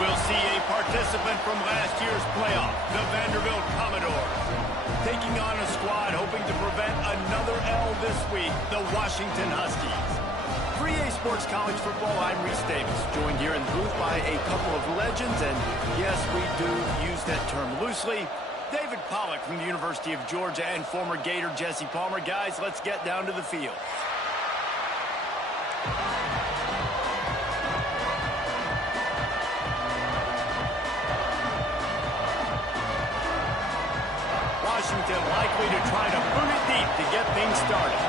We'll see a participant from last year's playoff, the Vanderbilt Commodores. Taking on a squad hoping to prevent another L this week, the Washington Huskies. For EA Sports College Football, I'm Reese Davis, joined here in the booth by a couple of legends, and yes, we do use that term loosely. David Pollack from the University of Georgia and former Gator Jesse Palmer. Guys, let's get down to the field. Washington likely to try to boot it deep to get things started.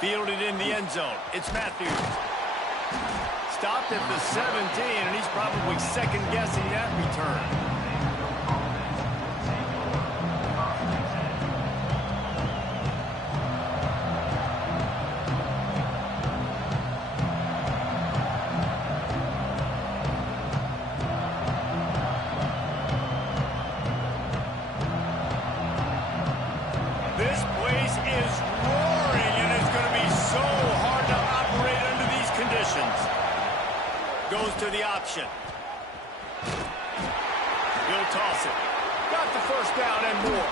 Fielded in the end zone. It's Matthews. Stopped at the 17, and he's probably second-guessing that return. This place is roaring, and it's going to be so hard to operate under these conditions. Goes to the option. He'll toss it. Got the first down and more.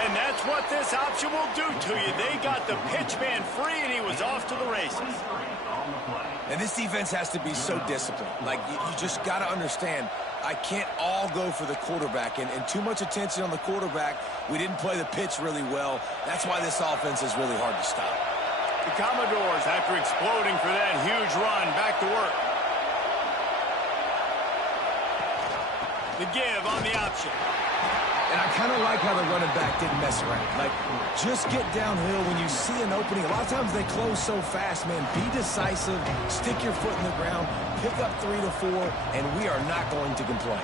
And that's what this option will do to you. They got the pitch man free, and he was off to the races. And this defense has to be so disciplined. Like, you just got to understand, I can't all go for the quarterback, and too much attention on the quarterback. We didn't play the pitch really well. That's why this offense is really hard to stop. The Commodores, after exploding for that huge run, back to work. The give on the option. And I kind of like how the running back didn't mess around. Like, just get downhill when you see an opening. A lot of times they close so fast, man. Be decisive, stick your foot in the ground, pick up 3 to 4, and we are not going to complain.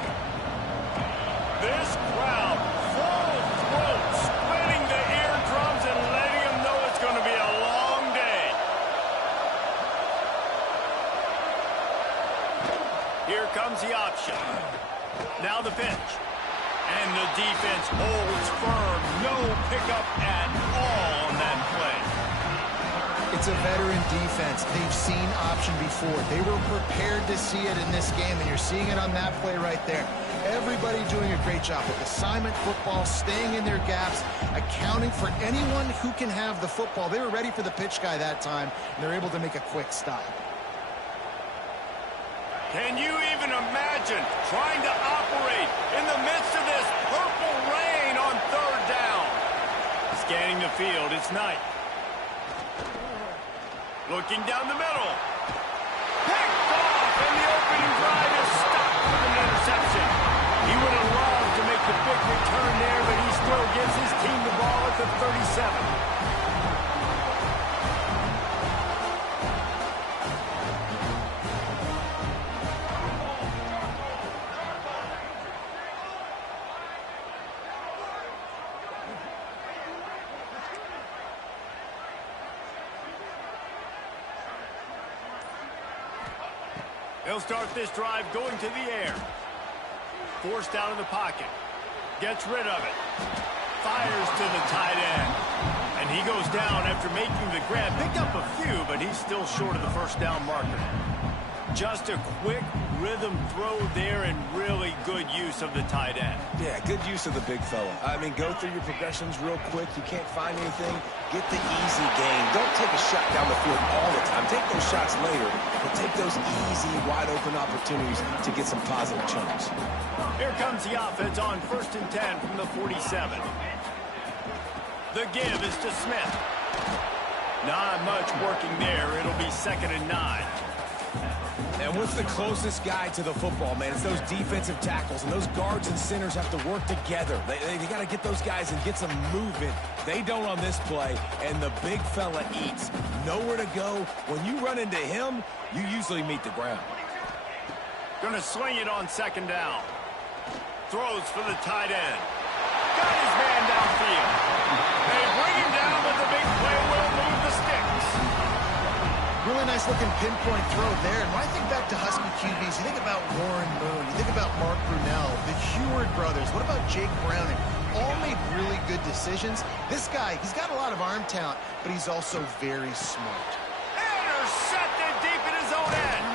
This crowd, full throat, splitting the eardrums and letting them know it's going to be a long day. Here comes the option. Now the pitch. And the defense holds firm. No pickup at all on that play. It's a veteran defense. They've seen option before. They were prepared to see it in this game, and you're seeing it on that play right there. Everybody doing a great job with assignment football, staying in their gaps, accounting for anyone who can have the football. They were ready for the pitch guy that time, and they're able to make a quick stop. Can you even imagine trying to operate in the midst of this purple rain on third down? Scanning the field, it's Knight. Looking down the middle. Picked off, and the opening drive is stopped with an interception. He would have loved to make the big return there, but he still gives his team the ball at the 37. They'll start this drive going to the air. Forced out of the pocket. Gets rid of it. Fires to the tight end. And he goes down after making the grab. Picked up a few, but he's still short of the first down marker. Just a quick rhythm throw there and really good use of the tight end. Yeah, good use of the big fella. I mean, go through your progressions real quick. You can't find anything. Get the easy gain. Don't take a shot down the field all the time. Take those shots later, but take those easy, wide-open opportunities to get some positive chunks. Here comes the offense on 1st and 10 from the 47. The give is to Smith. Not much working there. It'll be 2nd and 9. And what's the closest guy to the football, man? It's those defensive tackles, and those guards and centers have to work together. They got to get those guys and get some movement. They don't on this play, and the big fella eats. Nowhere to go. When you run into him, you usually meet the ground. Gonna swing it on 2nd down. Throws for the tight end. Got his man downfield. They bring him down, but the big play will move the sticks. Really nice looking pinpoint throw there. And when I think back to Husky QBs, you think about Warren Moon, you think about Mark Brunell, the Heward brothers. What about Jake Browning? all made really good decisions. This guy, he's got a lot of arm talent, but he's also very smart. Intercepted deep in his own end.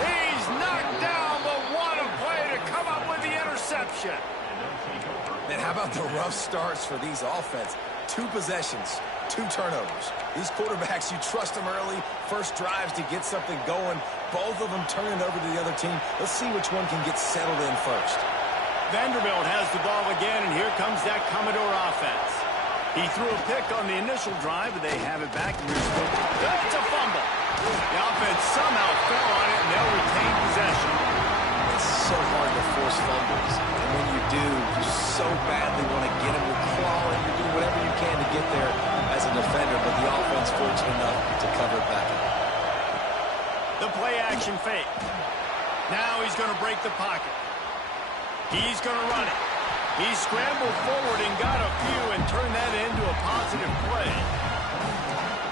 He's knocked down, but what a play to come up with the interception. And how about the rough starts for these offense? 2 possessions, 2 turnovers. These quarterbacks, you trust them early, first drives to get something going. Both of them turning over to the other team. Let's see which one can get settled in first. Vanderbilt has the ball again, and here comes that Commodore offense. He threw a pick on the initial drive, but they have it back. That's a fumble. The offense somehow fell on it, and they'll retain possession. It's so hard to force fumbles. And when you do, you so badly want to get them. You're clawing, you do whatever you can to get there as a defender, but the offense fortunate enough to cover it back up. The play action fake. Now he's going to break the pocket. He's going to run it. He scrambled forward and got a few and turned that into a positive play.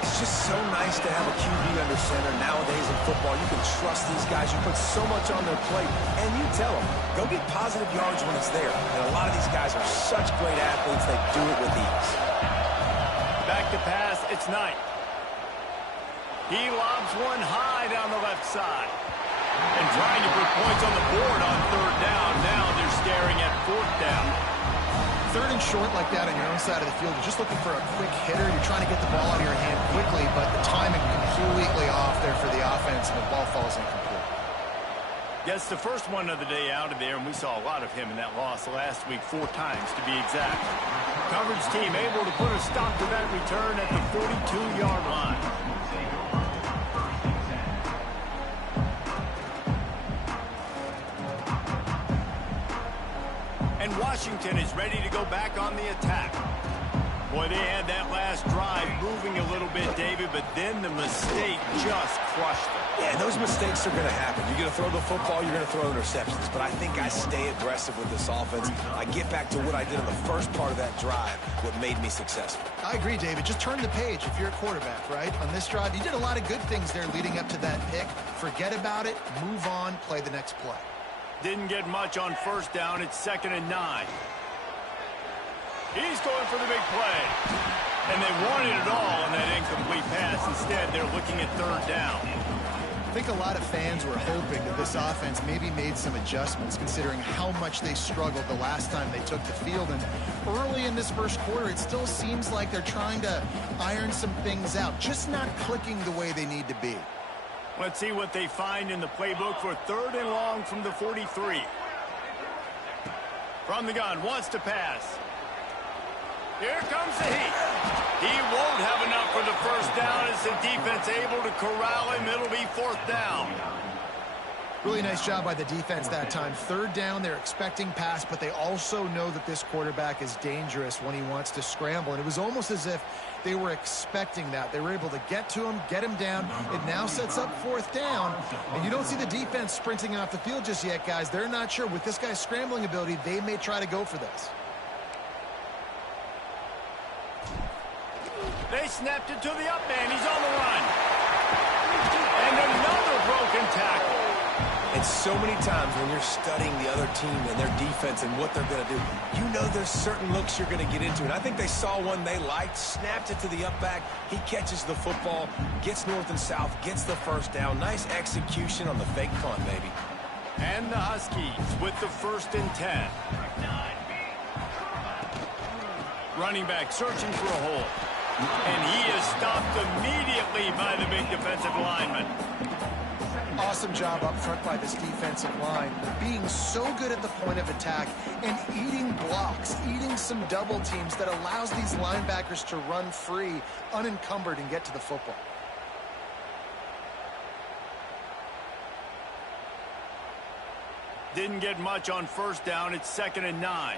It's just so nice to have a QB under center nowadays in football. You can trust these guys. You put so much on their plate, and you tell them, go get positive yards when it's there. And a lot of these guys are such great athletes, they do it with ease. Back to pass, it's Knight. He lobs one high down the left side. And trying to put points on the board on 3rd down. Now they're staring at 4th down. 3rd and short like that on your own side of the field, you're just looking for a quick hitter. You're trying to get the ball out of your hand quickly, but the timing completely off there for the offense, and the ball falls incomplete. Gets the first one of the day out of there, and we saw a lot of him in that loss last week, 4 times to be exact. Coverage team able to put a stop to that return at the 42-yard line. And Washington is ready to go back on the attack. Boy, they had that last drive moving a little bit, David, but then the mistake just crushed them. Yeah, those mistakes are going to happen. You're going to throw the football, you're going to throw interceptions. But I think I stay aggressive with this offense. I get back to what I did in the first part of that drive, what made me successful. I agree, David. Just turn the page if you're a quarterback, right? On this drive, you did a lot of good things there leading up to that pick. Forget about it, move on, play the next play. Didn't get much on 1st down. It's 2nd and 9. He's going for the big play. And they wanted it all on that incomplete pass. Instead, they're looking at 3rd down. I think a lot of fans were hoping that this offense maybe made some adjustments, considering how much they struggled the last time they took the field. And early in this first quarter, it still seems like they're trying to iron some things out, just not clicking the way they need to be. Let's see what they find in the playbook for 3rd and long from the 43. From the gun, wants to pass. Here comes the heat. He won't have enough for the 1st down as the defense able to corral him. It'll be 4th down. Really nice job by the defense that time. 3rd down, they're expecting pass, but they also know that this quarterback is dangerous when he wants to scramble. And it was almost as if they were expecting that. They were able to get to him, get him down. It now sets up 4th down. And you don't see the defense sprinting off the field just yet, guys. They're not sure. With this guy's scrambling ability, they may try to go for this. They snapped it to the up man. He's on the run. And another broken tackle. And so many times when you're studying the other team and their defense and what they're going to do, you know there's certain looks you're going to get into. And I think they saw one they liked, snapped it to the up back. He catches the football, gets north and south, gets the 1st down. Nice execution on the fake punt, baby. And the Huskies with the 1st and 10. Running back searching for a hole. And he is stopped immediately by the big defensive lineman. Awesome job up front by this defensive line, being so good at the point of attack and eating blocks, eating some double teams that allows these linebackers to run free, unencumbered, and get to the football. Didn't get much on 1st down. It's 2nd and 9.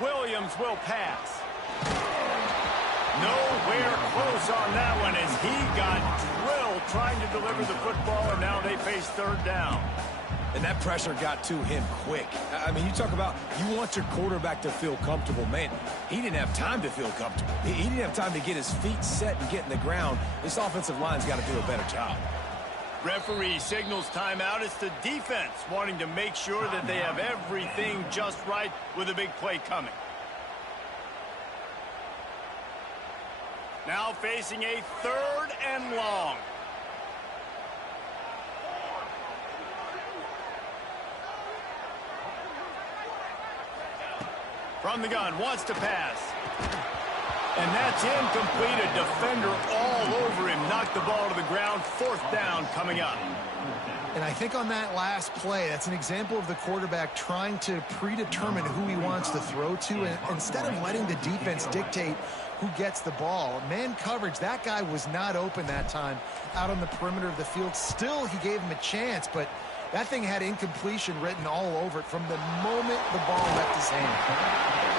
Williams will pass. Nowhere close on that one as he got drilled trying to deliver the football, and now they face 3rd down. And that pressure got to him quick. I mean, you talk about you want your quarterback to feel comfortable. Man, he didn't have time to feel comfortable. He didn't have time to get his feet set and get in the ground. This offensive line's got to do a better job. Referee signals timeout. It's the defense wanting to make sure that they have everything just right with a big play coming. Now facing a 3rd and long. From the gun, wants to pass. And that's incomplete. A defender all over him. Knocked the ball to the ground. 4th down coming up. And I think on that last play, that's an example of the quarterback trying to predetermine who he wants to throw to. And instead of letting the defense dictate who gets the ball, man coverage, that guy was not open that time out on the perimeter of the field. Still, he gave him a chance, but that thing had incompletion written all over it from the moment the ball left his hand.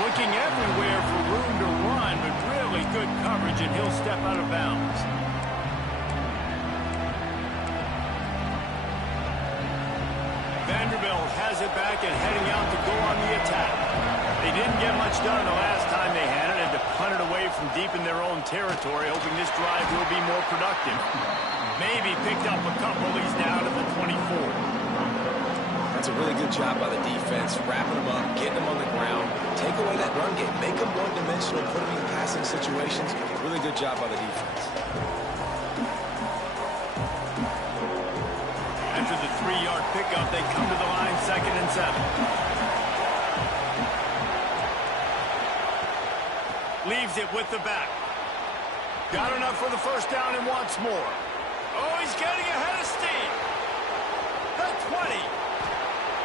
Looking everywhere for room to run, but really good coverage, and he'll step out of bounds. Vanderbilt has it back and heading out to go on the attack. They didn't get much done the last time they had it, and to punt it away from deep in their own territory, hoping this drive will be more productive. Maybe picked up a couple. He's down at the 24. That's a really good job by the defense, wrapping them up, getting them on the ground, take away that run game, make them one-dimensional, put them in passing situations. Really good job by the defense. After the 3-yard pickup, they come to the line 2nd and 7. Leaves it with the back. Got enough for the 1st down and wants more. Oh, he's getting ahead of steam. The 20.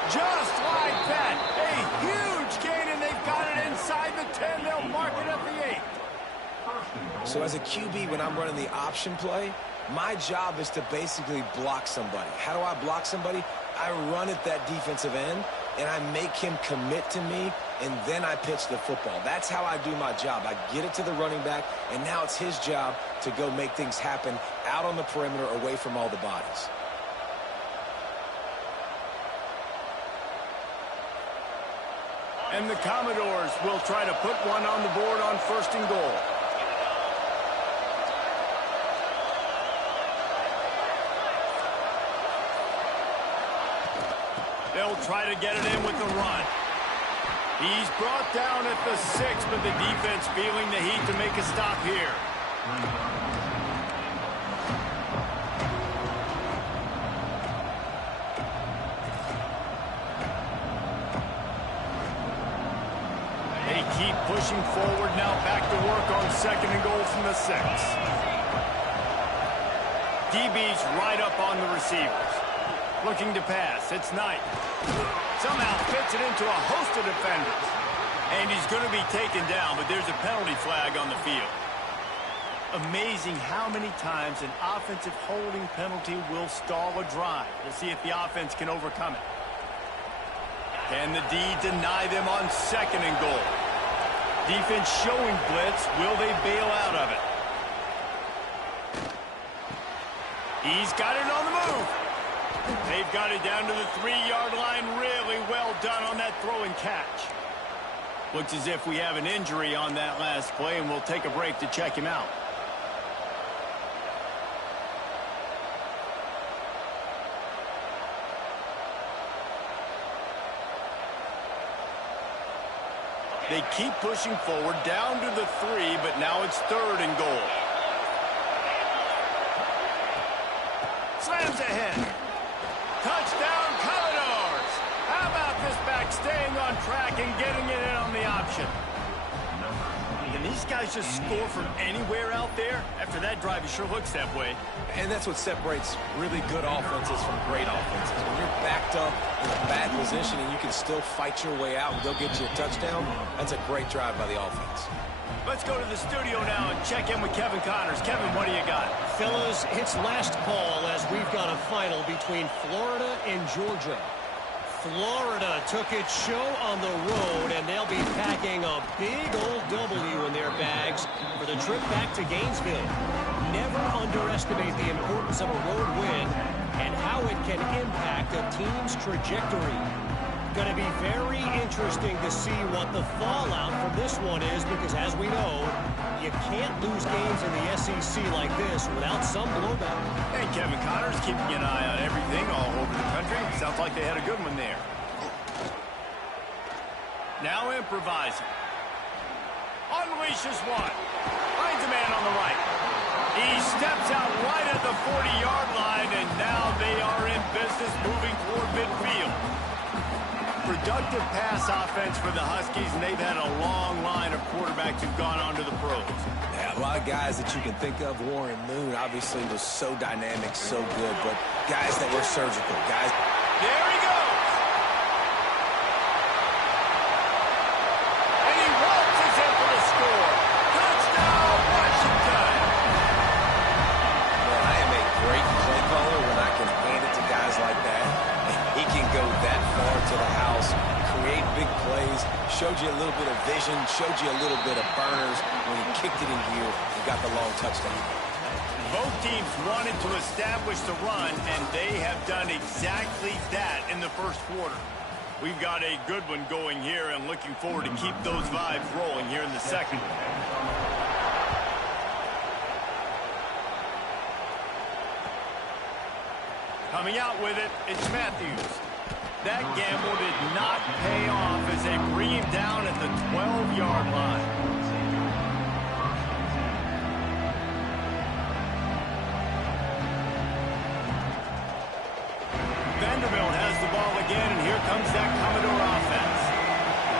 Just like that. A huge gain, and they've got it inside the 10. They'll mark it at the 8. So as a QB, when I'm running the option play, my job is to basically block somebody. How do I block somebody? I run at that defensive end, and I make him commit to me, and then I pitch the football. That's how I do my job. I get it to the running back, and now it's his job to go make things happen out on the perimeter away from all the bodies. And the Commodores will try to put one on the board on 1st and goal. They'll try to get it in with the run. He's brought down at the 6, but the defense feeling the heat to make a stop here. They keep pushing forward now, back to work on 2nd and goal from the 6. DB's right up on the receivers. Looking to pass. It's Knight. Somehow fits it into a host of defenders. And he's going to be taken down, but there's a penalty flag on the field. Amazing how many times an offensive holding penalty will stall a drive. We'll see if the offense can overcome it. Can the D deny them on 2nd and goal? Defense showing blitz. Will they bail out of it? He's got it on the move. They've got it down to the 3-yard line. Really well done on that throw and catch. Looks as if we have an injury on that last play, and we'll take a break to check him out. They keep pushing forward, down to the 3, but now it's 3rd and goal. Slams ahead. Touchdown, Commodores! How about this back staying on track and getting it in on the option? Can these guys just score from anywhere out there? After that drive, it sure looks that way. And that's what separates really good offenses from great offenses. When you're backed up in a bad position and you can still fight your way out and go get you a touchdown, that's a great drive by the offense. Let's go to the studio now and check in with Kevin Connors. Kevin, what do you got? Fellas, it's last call as we've got a final between Florida and Georgia. Florida took its show on the road, and they'll be packing a big old W in their bags for the trip back to Gainesville. Never underestimate the importance of a road win and how it can impact a team's trajectory. Going to be very interesting to see what the fallout from this one is because, as we know, you can't lose games in the SEC like this without some blowback. And Kevin Connor's keeping an eye on everything all over the country. Sounds like they had a good one there. Now improvising. Unleashes one. Finds a man on the right. He steps out right at the 40-yard line, and now they are in business moving toward midfield. Productive pass offense for the Huskies, and they've had a long line of quarterbacks who've gone on to the pros. Yeah, a lot of guys that you can think of. Warren Moon obviously was so dynamic, so good, but guys that were surgical. Guys. There he goes. And he waltzes in for the score. Touchdown, Washington. Man, I am a great play caller when I can hand it to guys like that. He can go that far to the house, create big plays, showed you a little bit of vision, showed you a little bit of burners when he kicked it in gear and got the long touchdown. Both teams wanted to establish the run, and they have done exactly that in the first quarter. We've got a good one going here and looking forward to keep those vibes rolling here in the second. Coming out with it, it's Matthews. That gamble did not pay off as they bring him down at the 12-yard line. Vanderbilt has the ball again, and here comes that Commodore offense.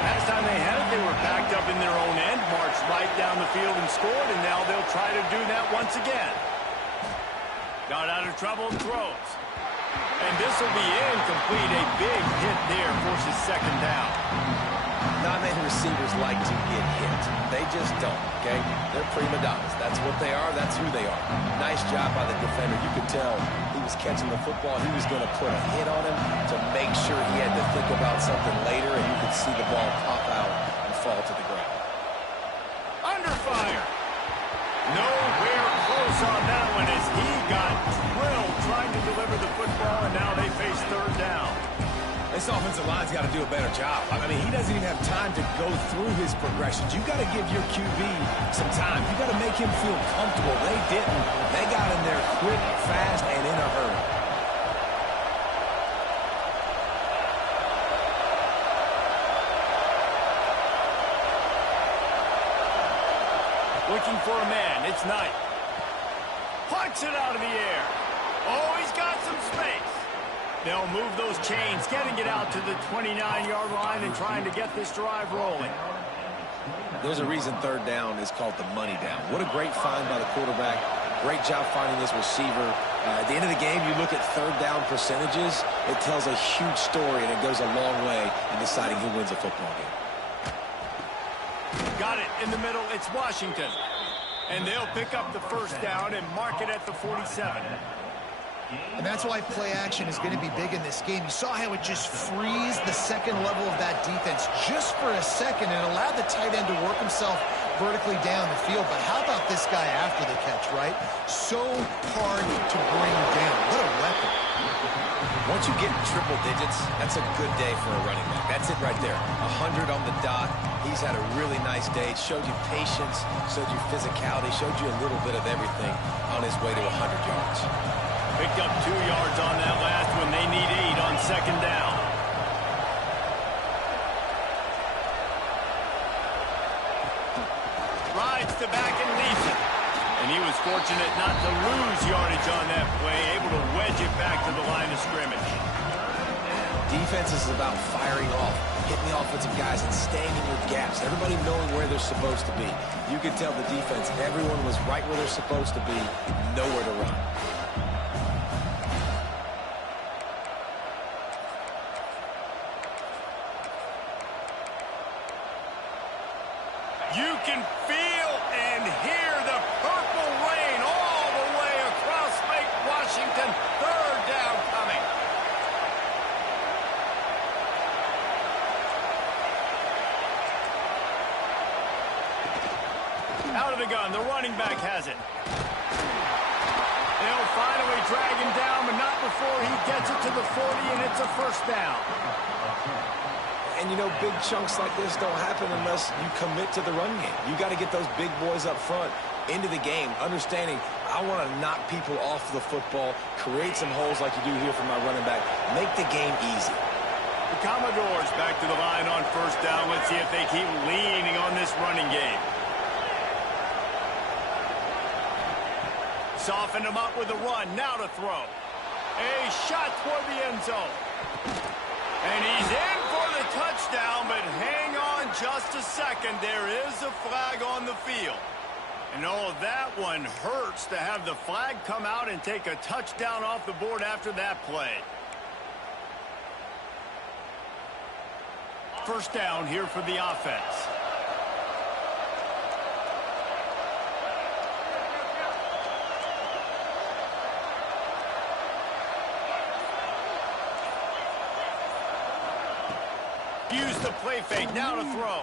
Last time they had it, they were backed up in their own end, marched right down the field and scored, and now they'll try to do that once again. Got out of trouble and throws. And this will be incomplete. A big hit there forces second down. Not many receivers like to get hit. They just don't, okay? They're prima donnas. That's what they are. That's who they are. Nice job by the defender. You could tell he was catching the football. He was going to put a hit on him to make sure he had to think about something later, and you could see the ball pop out and fall to the ground. Under fire. Nowhere close on that one as he got drilled trying to deliver the football, and now they face third down. This offensive line's got to do a better job. I mean, he doesn't even have time to go through his progressions. You got to give your QB some time. You got to make him feel comfortable. They didn't. They got in there quick, fast, and in a hurry. Looking for a man. It's Knight. Punts it out of the air. Oh, he's got some space. They'll move those chains, getting it out to the 29-yard line and trying to get this drive rolling. There's a reason third down is called the money down. What a great find by the quarterback. Great job finding this receiver. At the end of the game, you look at third down percentages. It tells a huge story, and it goes a long way in deciding who wins a football game. Got it in the middle. It's Washington. And they'll pick up the first down and mark it at the 47. And that's why play action is going to be big in this game. You saw how it just frees the second level of that defense just for a second and allowed the tight end to work himself vertically down the field. But how about this guy after the catch, right? So hard to bring down. What a weapon. Once you get triple digits, that's a good day for a running back. That's it right there. 100 on the dot. He's had a really nice day. It showed you patience, showed you physicality, showed you a little bit of everything on his way to 100 yards. Picked up 2 yards on that last one. They need 8 on second down. Rides to back and leaves it. And he was fortunate not to lose yardage on that play, able to wedge it back to the line of scrimmage. Defense is about firing off, hitting the offensive guys and staying in your gaps. Everybody knowing where they're supposed to be. You could tell the defense, everyone was right where they're supposed to be, nowhere to run. You can feel and hear the purple rain all the way across Lake Washington. Third down coming. Out of the gun, the running back has it. They'll finally drag him down, but not before he gets it to the 40, and it's a first down. And, you know, big chunks like this don't happen unless you commit to the run game. You got to get those big boys up front into the game, understanding I want to knock people off the football, create some holes like you do here for my running back, make the game easy. The Commodores back to the line on first down. Let's see if they keep leaning on this running game. Soften him up with a run. Now to throw. A shot toward the end zone. And he's in for the touchdown, but hang on just a second. There is a flag on the field. And oh, that one hurts to have the flag come out and take a touchdown off the board after that play. First down here for the offense. Use the play fake, now to throw.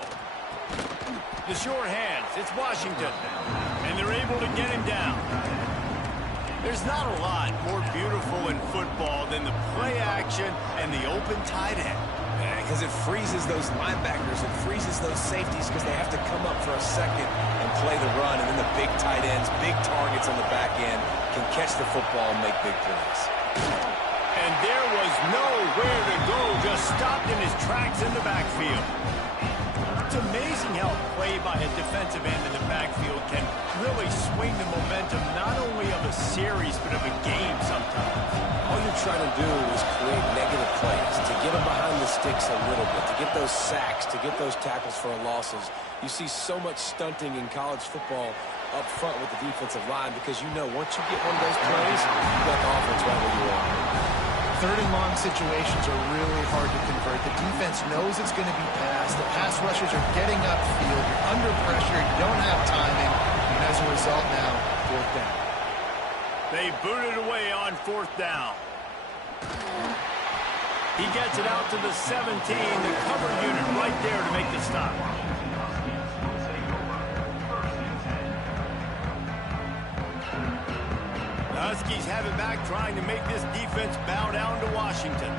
The short hands, it's Washington. And they're able to get him down. There's not a lot more beautiful in football than the play action and the open tight end. Because it freezes those linebackers, it freezes those safeties because they have to come up for a second and play the run. And then the big tight ends, big targets on the back end can catch the football and make big plays. And there was nowhere to go, just stopped in his tracks in the backfield. It's amazing how a play by a defensive end in the backfield can really swing the momentum not only of a series but of a game sometimes. All you're trying to do is create negative plays, to get them behind the sticks a little bit, to get those sacks, to get those tackles for losses. You see so much stunting in college football up front with the defensive line because you know once you get one of those plays, you got the offense right where you are. Third and long situations are really hard to convert. The defense knows it's going to be passed. The pass rushers are getting upfield. You're under pressure. You don't have timing. And as a result now, fourth down. They booted away on fourth down. He gets it out to the 17. The cover unit right there to make the stop. The Huskies have it back, trying to make this defense bow down to Washington.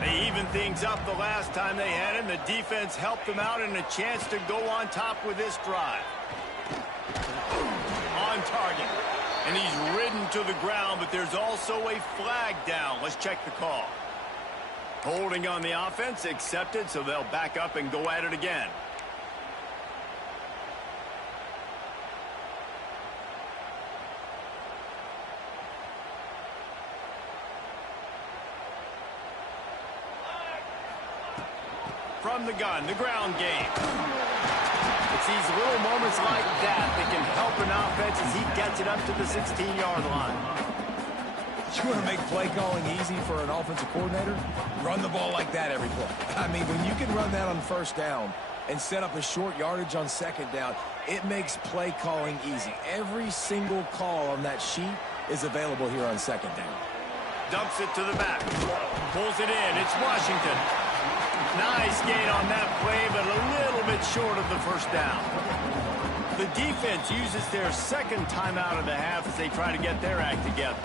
They evened things up the last time they had him. The defense helped them out and a chance to go on top with this drive. On target. And he's ridden to the ground, but there's also a flag down. Let's check the call. Holding on the offense, accepted, so they'll back up and go at it again. From the gun, the ground game. It's these little moments like that that can help an offense as he gets it up to the 16-yard line. You want to make play calling easy for an offensive coordinator? Run the ball like that every play. I mean, when you can run that on first down and set up a short yardage on second down, it makes play calling easy. Every single call on that sheet is available here on second down. Dumps it to the back. Pulls it in. It's Washington. Nice gain on that play, but a little bit short of the first down. The defense uses their second timeout of the half as they try to get their act together.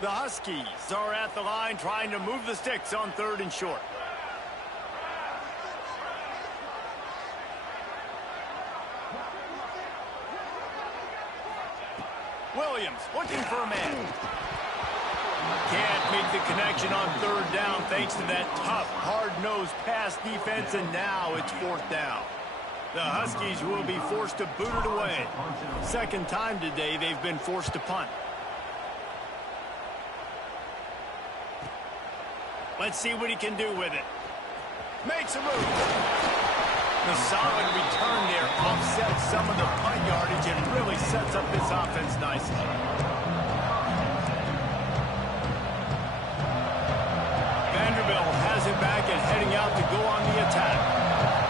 The Huskies are at the line trying to move the sticks on third and short. Williams looking for a man. Can't make the connection on third down thanks to that tough, hard-nosed pass defense, and now it's fourth down. The Huskies will be forced to boot it away. Second time today they've been forced to punt. Let's see what he can do with it. Makes a move. The solid return there offsets some of the punt yardage and really sets up this offense nicely. Vanderbilt has it back and heading out to go on the attack.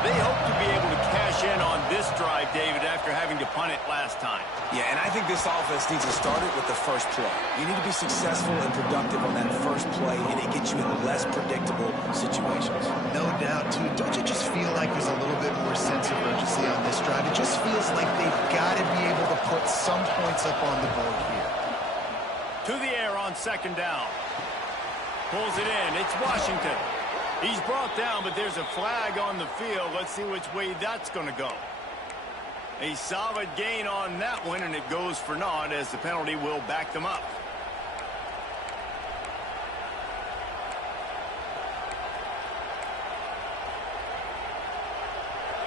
They hope to be able to cash in on this drive, David, after after having to punt it last time. Yeah, and I think this offense needs to start it with the first play. You need to be successful and productive on that first play, and it gets you in less predictable situations. No doubt, too. Don't you just feel like there's a little bit more sense of urgency on this drive? It just feels like they've got to be able to put some points up on the board here. To the air on second down. Pulls it in. It's Washington. He's brought down, but there's a flag on the field. Let's see which way that's going to go. A solid gain on that one, and it goes for naught as the penalty will back them up.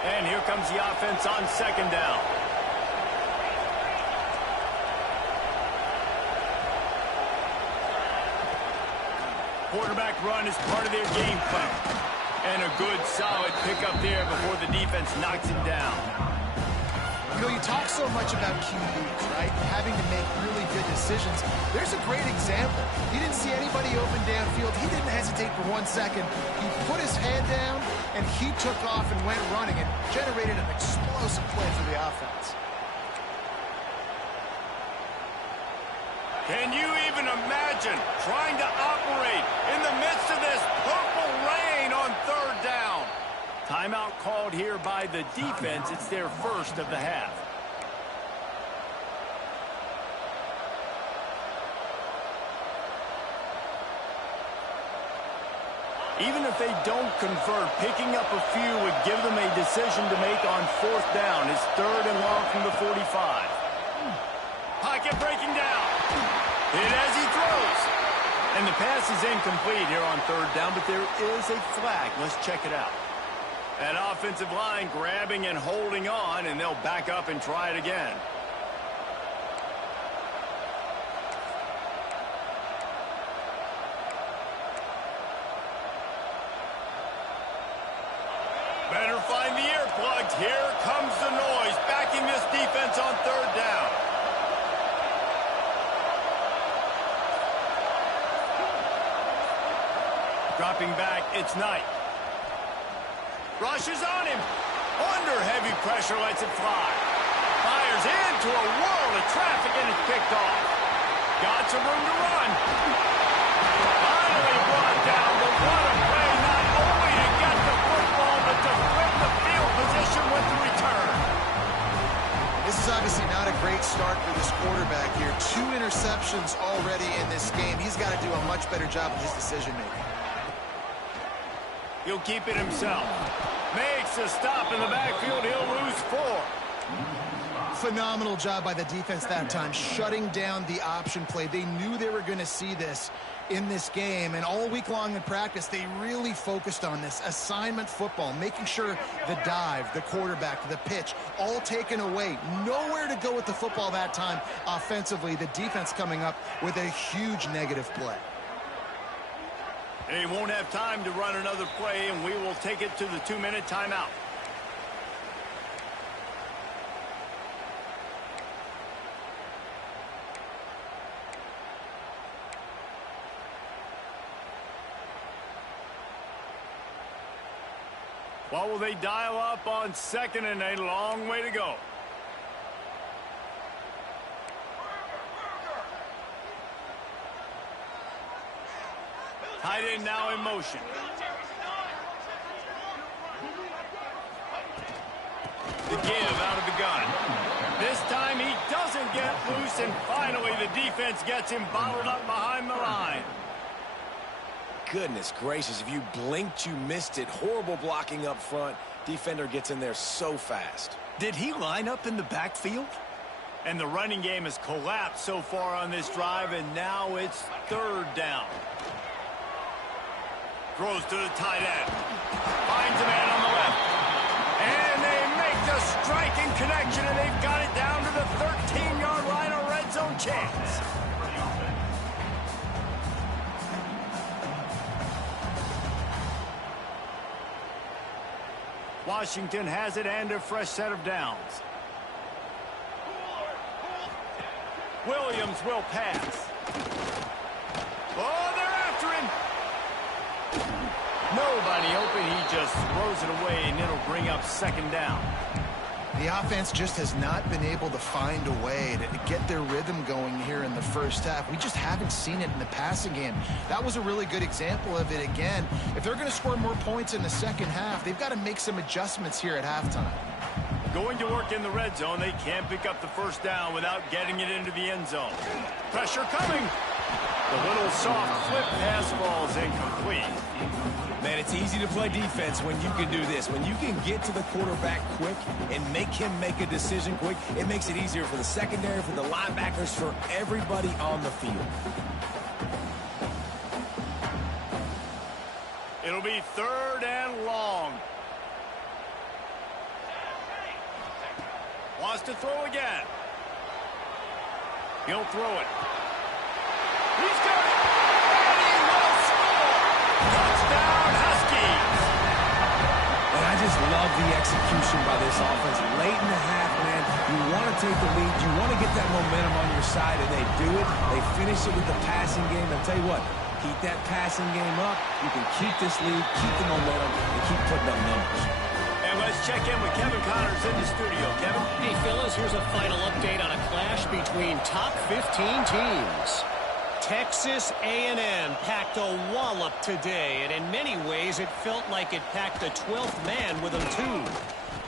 And here comes the offense on second down. Quarterback run is part of their game plan. And a good, solid pickup there before the defense knocks him down. You know, you talk so much about QBs, right? Having to make really good decisions. There's a great example. He didn't see anybody open downfield. He didn't hesitate for 1 second. He put his head down, and he took off and went running and generated an explosive play for the offense. Can you even imagine trying to operate in the midst of this purple rain on third down? Timeout called here by the defense. It's their first of the half. Even if they don't convert, picking up a few would give them a decision to make on fourth down. It's third and long from the 45. Pocket breaking down. Hit as he throws. And the pass is incomplete here on third down, but there is a flag. Let's check it out. That offensive line grabbing and holding on, and they'll back up and try it again. Better find the earplugs. Here comes the noise, backing this defense on third down. Dropping back, it's Knight. Rushes on him. Under heavy pressure, lets it fly. Fires into a world of traffic, and it's picked off. Got some room to run. Finally brought down, but what a play. Not only to get the football, but to flip the field position with the return. This is obviously not a great start for this quarterback here. 2 interceptions already in this game. He's got to do a much better job of his decision-making. He'll keep it himself. Makes a stop in the backfield. He'll lose 4. Phenomenal job by the defense that time, shutting down the option play. They knew they were going to see this in this game, and all week long in practice, they really focused on this assignment football, making sure the dive, the quarterback, the pitch, all taken away. Nowhere to go with the football that time offensively. The defense coming up with a huge negative play. He won't have time to run another play, and we will take it to the 2-minute timeout. What will they dial up on second and a long way to go? Tight end now in motion. The give out of the gun. This time he doesn't get loose, and finally the defense gets him bottled up behind the line. Goodness gracious, if you blinked, you missed it. Horrible blocking up front. Defender gets in there so fast. Did he line up in the backfield? And the running game has collapsed so far on this drive, and now it's third down. Throws to the tight end. Finds a man on the left. And they make the striking connection, and they've got it down to the 13-yard line, a red zone chance. Washington has it and a fresh set of downs. Williams will pass. Oh, they're after him. Nobody open. He just throws it away, and it'll bring up second down. The offense just has not been able to find a way to get their rhythm going here in the first half. We just haven't seen it in the passing game. That was a really good example of it again. If they're going to score more points in the second half, they've got to make some adjustments here at halftime. Going to work in the red zone. They can't pick up the first down without getting it into the end zone. Pressure coming. The little soft flip pass falls incomplete. Man, it's easy to play defense when you can do this. When you can get to the quarterback quick and make him make a decision quick, it makes it easier for the secondary, for the linebackers, for everybody on the field. It'll be 3rd and long. Wants to throw again. He'll throw it. He's got it. And he will score. Touchdown, Huskies. And I just love the execution by this offense. Late in the half, man, you want to take the lead. You want to get that momentum on your side, and they do it. They finish it with the passing game. I'll tell you what, keep that passing game up. You can keep this lead, keep the momentum, and keep putting up numbers. And let's check in with Kevin Connors in the studio. Kevin? Hey, fellas, here's a final update on a clash between top 15 teams. Texas A&M packed a wallop today, and in many ways it felt like it packed a 12th man with them too.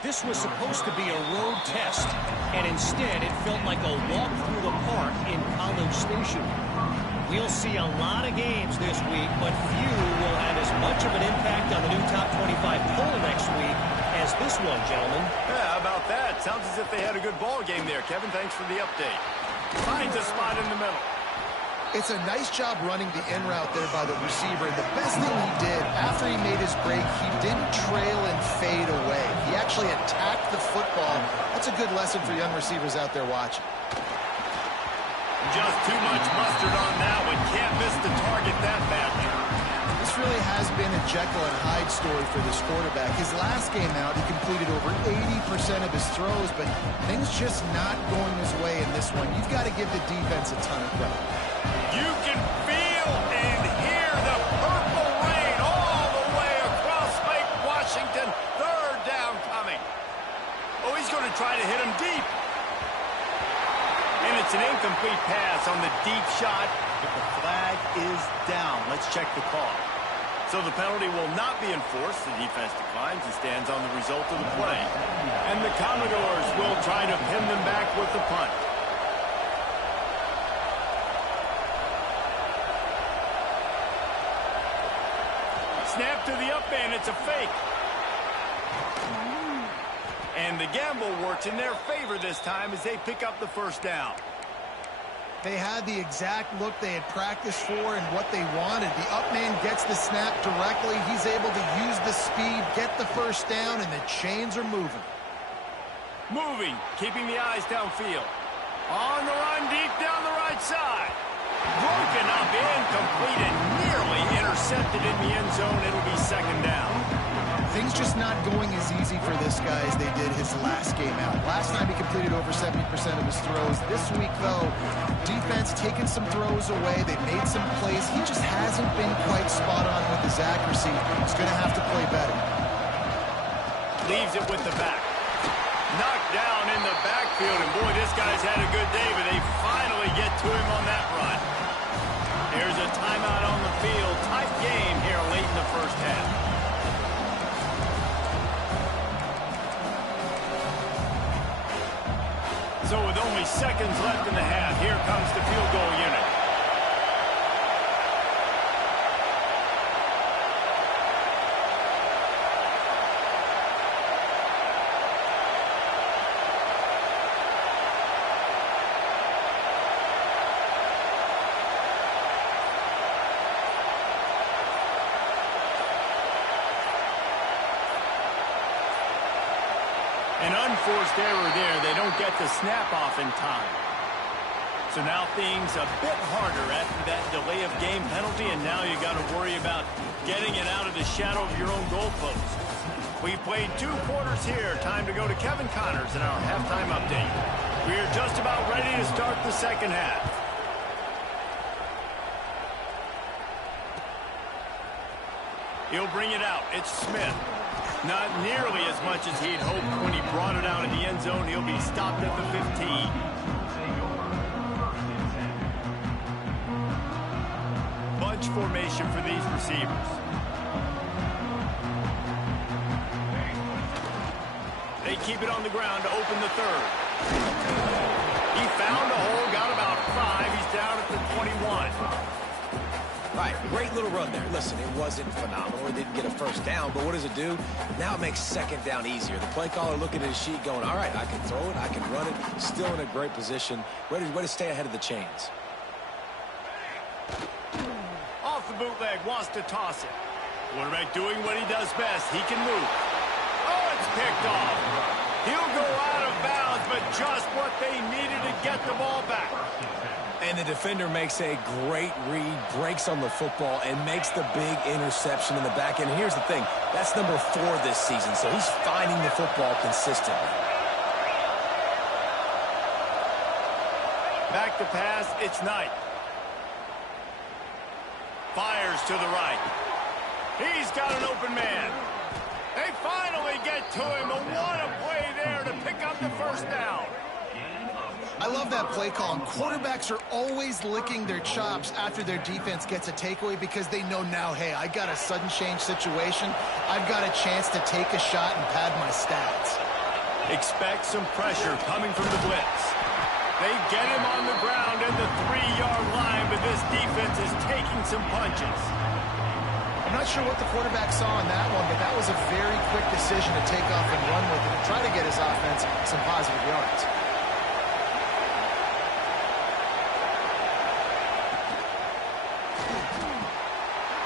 This was supposed to be a road test, and instead it felt like a walk through the park in College Station. We'll see a lot of games this week, but few will have as much of an impact on the new top 25 poll next week as this one, gentlemen. Yeah, how about that? Sounds as if they had a good ball game there. Kevin, thanks for the update. Finds a spot in the middle. It's a nice job running the in route there by the receiver. And the best thing he did after he made his break, he didn't trail and fade away. He actually attacked the football. That's a good lesson for young receivers out there watching. Just too much mustard on that one. Can't miss the target that badly. This really has been a Jekyll and Hyde story for this quarterback. His last game out, he completed over 80% of his throws, but things just not going his way in this one. You've got to give the defense a ton of credit. You can feel and hear the purple rain all the way across Lake Washington. 3rd down coming. Oh, he's going to try to hit him deep. And it's an incomplete pass on the deep shot, but the flag is down. Let's check the call. So the penalty will not be enforced. The defense declines and stands on the result of the play. And the Commodores will try to pin them back with the punt. Snap to the up man. It's a fake. And the gamble works in their favor this time as they pick up the 1st down. They had the exact look they had practiced for and what they wanted. The up man gets the snap directly. He's able to use the speed, get the 1st down, and the chains are moving. Moving, keeping the eyes downfield. On the run, deep down the right side. Broken up, incomplete, and nearly intercepted in the end zone. It'll be 2nd down. Things just not going as easy for this guy as they did his last game out. Last time he completed over 70% of his throws. This week, though, defense taking some throws away. They made some plays. He just hasn't been quite spot on with his accuracy. He's going to have to play better. Leaves it with the back. Knocked down in the backfield, and boy, this guy's had a good day, but they finally get to him on that run. Here's a timeout on the field. Tight game here late in the 1st half. So with only seconds left in the half, here comes the field goal unit. An unforced error there. They don't get the snap off in time. So now things a bit harder after that delay of game penalty, and now you got to worry about getting it out of the shadow of your own goalpost. We played 2 quarters here. Time to go to Kevin Connors in our halftime update. We are just about ready to start the 2nd half. He'll bring it out. It's Smith. Not nearly as much as he'd hoped when he brought it out in the end zone. He'll be stopped at the 15. Bunch formation for these receivers. They keep it on the ground to open the third. He found a hole, got about 5. He's down at the 21. Right, great little run there. Listen, it wasn't phenomenal. It didn't get a first down, but what does it do? Now it makes second down easier. The play caller looking at his sheet going, all right, I can throw it, I can run it. Still in a great position. Ready to stay ahead of the chains. Off the bootleg, wants to toss it. Quarterback doing what he does best. He can move. Oh, it's picked off. He'll go out of bounds, but just what they needed to get the ball back. And the defender makes a great read, breaks on the football, and makes the big interception in the back end. And here's the thing, that's number 4 this season, so he's finding the football consistently. Back to pass, it's Knight. Fires to the right. He's got an open man. They finally get to him, and what a play there to pick up the first down. I love that play call. And quarterbacks are always licking their chops after their defense gets a takeaway because they know now, hey, I got a sudden change situation. I've got a chance to take a shot and pad my stats. Expect some pressure coming from the blitz. They get him on the ground at the 3-yard line, but this defense is taking some punches. I'm not sure what the quarterback saw on that one, but that was a very quick decision to take off and run with it and try to get his offense some positive yards.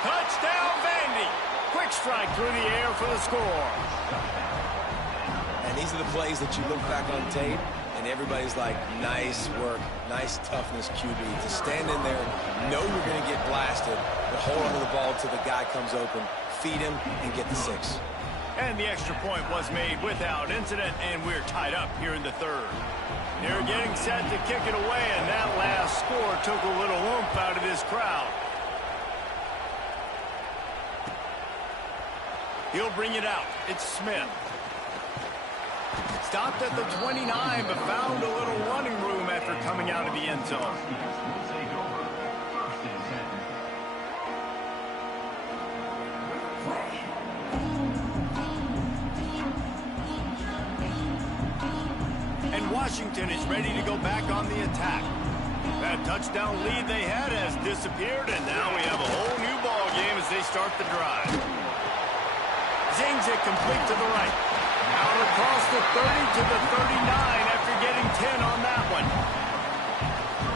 Touchdown, Vandy. Quick strike through the air for the score. And these are the plays that you look back on tape, and everybody's like, nice work, nice toughness, QB. To stand in there, know you're going to get blasted, but hold onto the ball until the guy comes open, feed him, and get the 6. And the extra point was made without incident, and we're tied up here in the third. They're getting set to kick it away, and that last score took a little oomph out of this crowd. He'll bring it out. It's Smith. Stopped at the 29, but found a little running room after coming out of the end zone. And Washington is ready to go back on the attack. That touchdown lead they had has disappeared, and now we have a whole new ball game as they start the drive. Zings it complete to the right. Out across the 30 to the 39 after getting 10 on that one.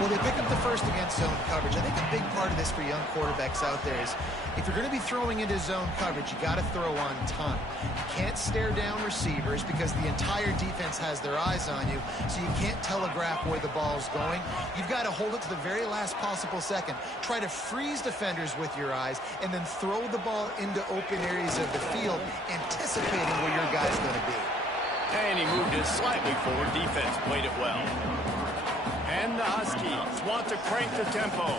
Well, they pick up the first against zone coverage. I think a big part of this for young quarterbacks out there is if you're going to be throwing into zone coverage, you got to throw on time. You can't stare down receivers because the entire defense has their eyes on you, so you can't telegraph where the ball's going. You've got to hold it to the very last possible second. Try to freeze defenders with your eyes and then throw the ball into open areas of the field, anticipating where your guy's going to be. And he moved it slightly forward. Defense played it well. And the Huskies want to crank the tempo.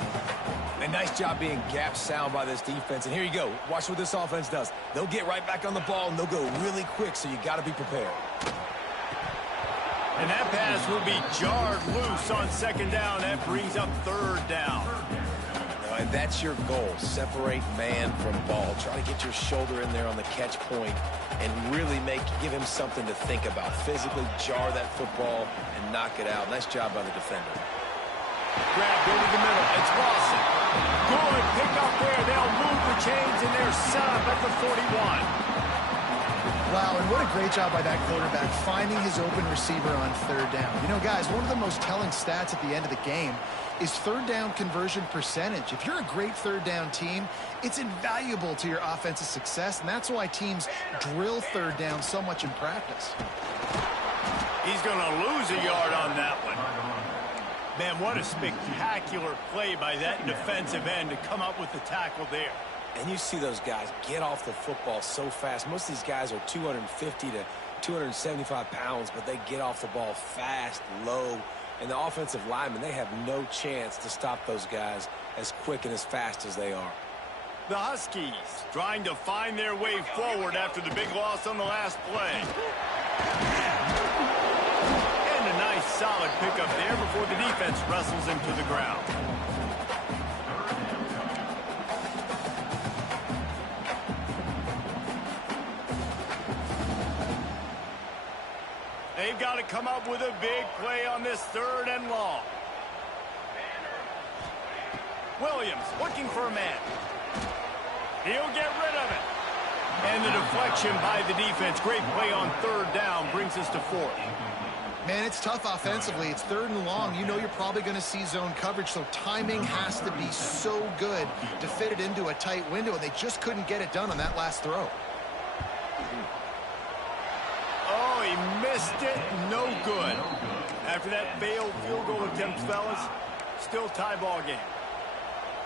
A nice job being gap sound by this defense. And here you go. Watch what this offense does. They'll get right back on the ball, and they'll go really quick, so you got to be prepared. And that pass will be jarred loose on second down. That brings up third down. And that's your goal. Separate man from ball. Try to get your shoulder in there on the catch point and really give him something to think about. Physically jar that football and knock it out. Nice job by the defender. Grabbed over the middle. It's Lawson. Good pick up there. They'll move the chains, and they're set up at the 41. Wow, and what a great job by that quarterback finding his open receiver on third down. You know, guys, one of the most telling stats at the end of the game is third down conversion percentage. If you're a great third down team, it's invaluable to your offensive success, and that's why teams drill third down so much in practice. He's going to lose a yard on that one. Man, what a spectacular play by that defensive end to come up with the tackle there. And you see those guys get off the football so fast. Most of these guys are 250 to 275 pounds, but they get off the ball fast, low. And the offensive linemen, they have no chance to stop those guys as quick and as fast as they are. The Huskies trying to find their way forward after the big loss on the last play. And a nice solid pickup there before the defense wrestles him to the ground. They've got to come up with a big play on this 3rd and long. Williams looking for a man. He'll get rid of it. And the deflection by the defense. Great play on 3rd down brings us to 4th. Man, it's tough offensively. It's 3rd and long. You know you're probably going to see zone coverage, so timing has to be so good to fit it into a tight window, and they just couldn't get it done on that last throw. Oh, he missed it. No good. After that failed field goal attempt, fellas, still tie ball game.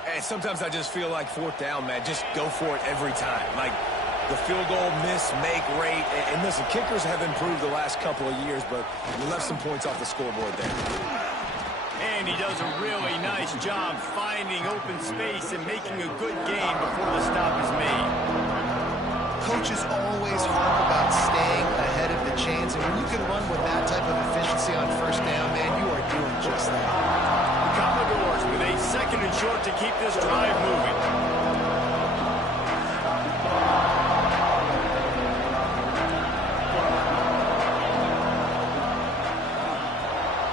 And sometimes I just feel like 4th down, man. Just go for it every time. Like the field goal miss, make rate. And listen, kickers have improved the last couple of years, but you left some points off the scoreboard there. And he does a really nice job finding open space and making a good game before the stop is made. Coaches always harp about staying ahead of the chains, and when you can run with that type of efficiency on 1st down, man, you are doing just that. The Commodores with a 2nd and short to keep this drive moving.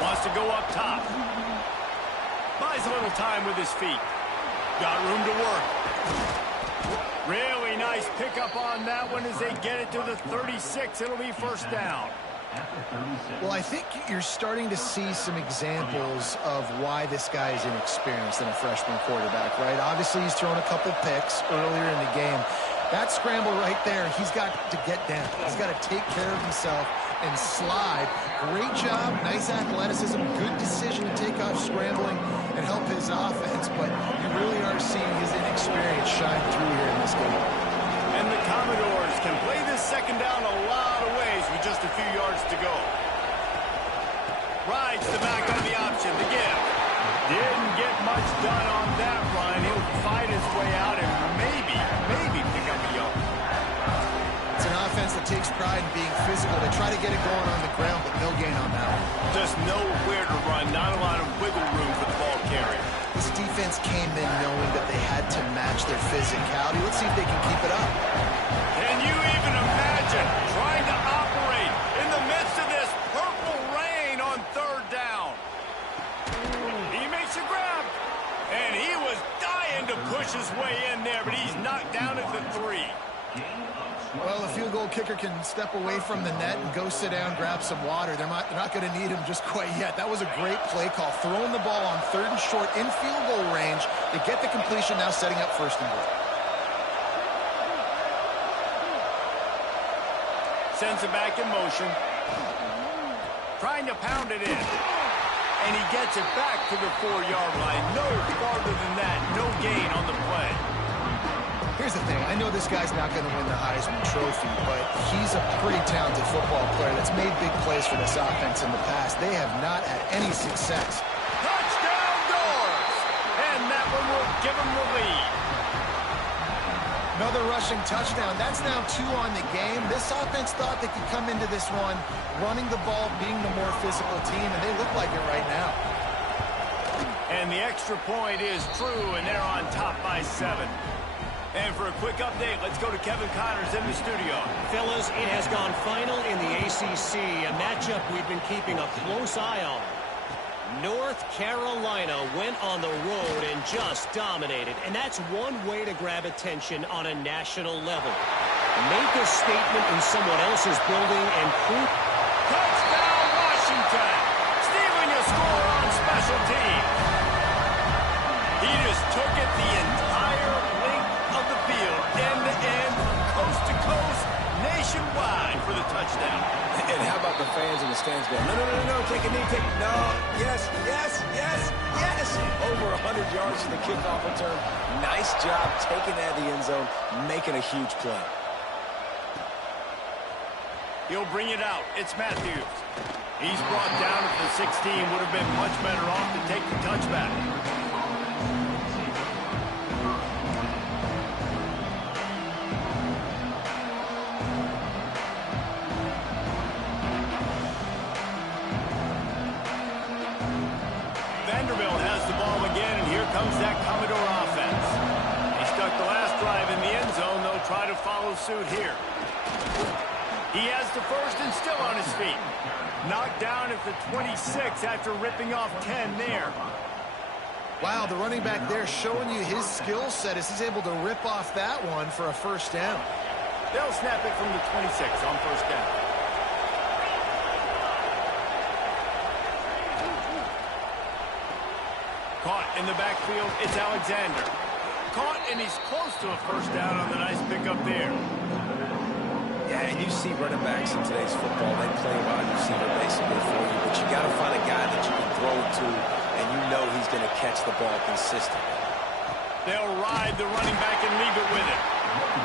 Wants to go up top. Buys a little time with his feet. Got room to work. Really nice pickup on that one as they get it to the 36. It'll be 1st down. Well, I think you're starting to see some examples of why this guy is inexperienced in a freshman quarterback, right? Obviously, he's thrown a couple picks earlier in the game. That scramble right there, he's got to get down. He's got to take care of himself and slide. Great job, nice athleticism, good decision to take off scrambling and help his offense, but you really are seeing his inexperience shine through here in this game. And the Commodores can play this 2nd down a lot of ways with just a few yards to go. Rides the back on the option, the give. Didn't get much done on that run. He'll fight his way out and maybe pick up a yard. It's an offense that takes pride in being physical. They try to get it going on the ground, but no gain on that one. Just nowhere to run, not a lot of wiggle room for the ball carrier. This defense came in knowing that they had to match their physicality. Let's see if they can keep it up. Can you even imagine trying to operate in the midst of this purple rain on 3rd down? He makes a grab, and he was dying to push his way in there, but he's knocked down at the 3. Well, the field goal kicker can step away from the net and go sit down, grab some water. They're not going to need him just quite yet. That was a great play call. Throwing the ball on 3rd and short in field goal range. They get the completion, now setting up 1st and goal. Sends it back in motion. Trying to pound it in. And he gets it back to the 4-yard line. No farther than that. No gain on the play. Here's the thing. I know this guy's not going to win the Heisman Trophy, but he's a pretty talented football player that's made big plays for this offense in the past. They have not had any success. Touchdown Doors! And that one will give them the lead. Another rushing touchdown. That's now 2 on the game. This offense thought they could come into this one running the ball, being the more physical team, and they look like it right now. And the extra point is true, and they're on top by 7. And for a quick update, let's go to Kevin Connors in the studio. Fellas, it has gone final in the ACC, a matchup we've been keeping a close eye on. North Carolina went on the road and just dominated, and that's one way to grab attention on a national level. Make a statement in someone else's building and prove... Touchdown, Washington! Stealing a score on special teams. He just took it the entire length of the field, end-to-end, coast-to-coast, nationwide for the touchdown. And how about the fans in the stands going, no, take a knee, no, yes. Over 100 yards to the kickoff return. Nice job taking that to the end zone, making a huge play. He'll bring it out. It's Matthews. He's brought down at the 16. Would have been much better off to take the touchback. Vanderbilt has the ball again, and here comes that Commodore offense. They stuck the last drive in the end zone. They'll try to follow suit here. He has the first and still on his feet. Knocked down at the 26 after ripping off 10 there. Wow, the running back there showing you his skill set as he's able to rip off that one for a first down. They'll snap it from the 26 on first down. Caught in the backfield, it's Alexander. Caught, and he's close to a first down on the nice pickup there. Yeah, and you see running backs in today's football, they play wide receiver basically for you, but you got to find a guy that you can throw to, and you know he's going to catch the ball consistently. They'll ride the running back and leave it with him.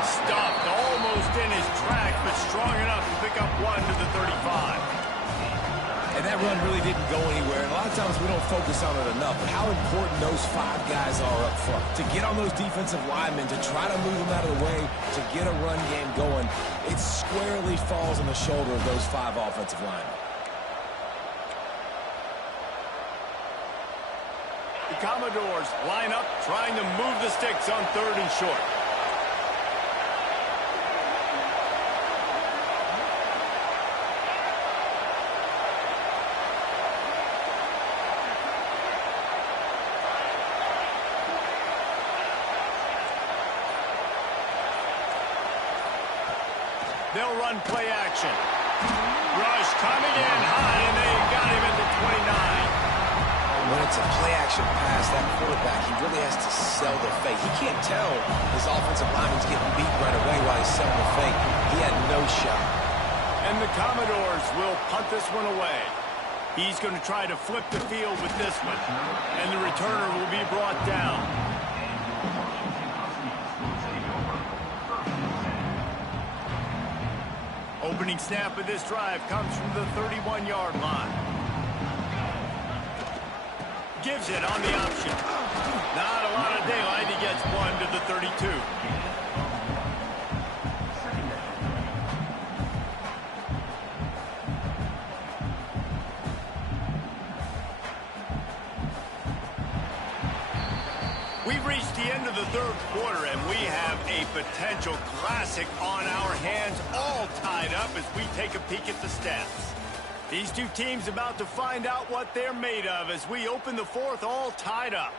Stuffed almost in his track, but strong enough to pick up one to the 35. And that run really didn't go anywhere. And a lot of times we don't focus on it enough, but how important those 5 guys are up front. To get on those defensive linemen, to try to move them out of the way, to get a run game going, it squarely falls on the shoulder of those 5 offensive linemen. The Commodores line up, trying to move the sticks on 3rd and short. They'll run play action. Rush coming in high, and they got him at the 29. When it's a play-action pass, that quarterback, he really has to sell the fake. He can't tell his offensive lineman's getting beat right away while he's selling the fake. He had no shot. And the Commodores will punt this one away. He's going to try to flip the field with this one. And the returner will be brought down. Opening snap of this drive comes from the 31-yard line. Gives it on the option. Not a lot of daylight. He gets one to the 32. We've reached the end of the 3rd quarter, and we have a potential classic on our hands, all tied up as we take a peek at the stats. These two teams about to find out what they're made of as we open the 4th, all tied up.